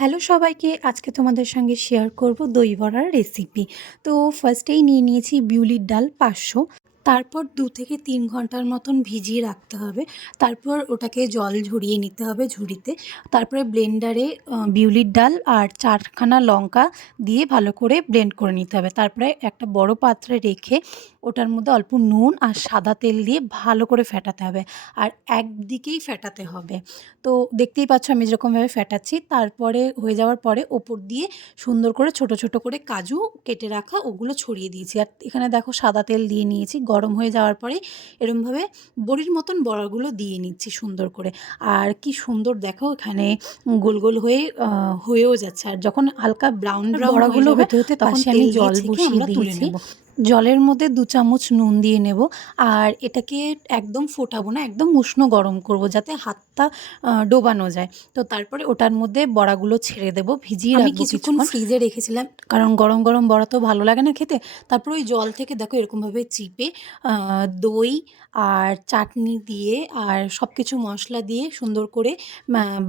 Hello সবাইকে, আজকে তোমাদের সঙ্গে শেয়ার করব দই বড়ার রেসিপি। তো ফার্স্টেই নিয়ে নিয়েছি বিউলির ডাল 500। তারপর 2 থেকে 3 ঘন্টার মতন ভিজিয়ে রাখতে হবে। তারপর ওটাকে জল ঝরিয়ে নিতে হবে ঝুড়িতে। তারপরে ব্লেন্ডারে বিউলির ডাল আর 4খানা লঙ্কা দিয়ে ভালো করে ব্লেন্ড করে নিতে হবে। তারপরে একটা বড় পাত্রে রেখে ওটার মধ্যে অল্প নুন আর সাদা তেল দিয়ে ভালো করে ফেটাতে হবে। আর একদিকেই ফেটাতে হবে। তো দেখতেই পাচ্ছ আমি যেরকমভাবে ফেটাচ্ছি। তারপরে হয়ে যাওয়ার পরে ওপর দিয়ে সুন্দর করে ছোট ছোট করে কাজু কেটে রাখা ওগুলো ছড়িয়ে দিয়েছি। আর এখানে দেখো সাদা তেল দিয়ে নিয়েছি। গরম হয়ে যাওয়ার পরে এরমভাবে বড়ির মতন বড়াগুলো দিয়ে নিচ্ছি সুন্দর করে। আর কি সুন্দর দেখো এখানে গোল গোল হয়ে হয়েও যাচ্ছে। আর যখন হালকা ব্রাউন ব্রাউন হয়ে যাবে হতে হতে তখন পাশে আমি তেল জল দিয়ে ছেঁকে বসিয়ে আমরা তুলে দিয়েছি। নেব। জলের মধ্যে 2 চামচ নুন দিয়ে নেব। আর এটাকে একদম ফোটাবো না, একদম উষ্ণ গরম করব যাতে হাতটা ডোবানো যায়। তো তারপরে ওটার মধ্যে বড়াগুলো ছেড়ে দেবো, ভিজিয়ে আমি রাখবো কিছুক্ষণ কিছুক্ষণ। ফ্রিজে রেখেছিলাম কারণ গরম গরম বড়া তো ভালো লাগে না খেতে। তারপর ওই জল থেকে দেখো এরকমভাবে চিপে দই আর চাটনি দিয়ে আর সব কিছু মশলা দিয়ে সুন্দর করে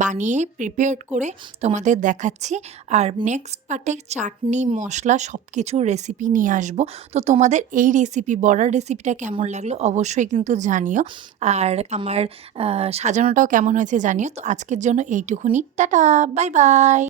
বানিয়ে প্রিপেয়ার্ড করে তোমাদের দেখাচ্ছি। আর নেক্সট পার্টে চাটনি মশলা সব কিছুর রেসিপি নিয়ে আসবো। তো তোমাদের এই রেসিপি বড়ার রেসিপিটা কেমন লাগলো অবশ্যই কিন্তু জানিও। আর আমার সাজানোটাও কেমন হয়েছে জানিও। তো আজকের জন্য এইটুকুনি। Tata, bye bye.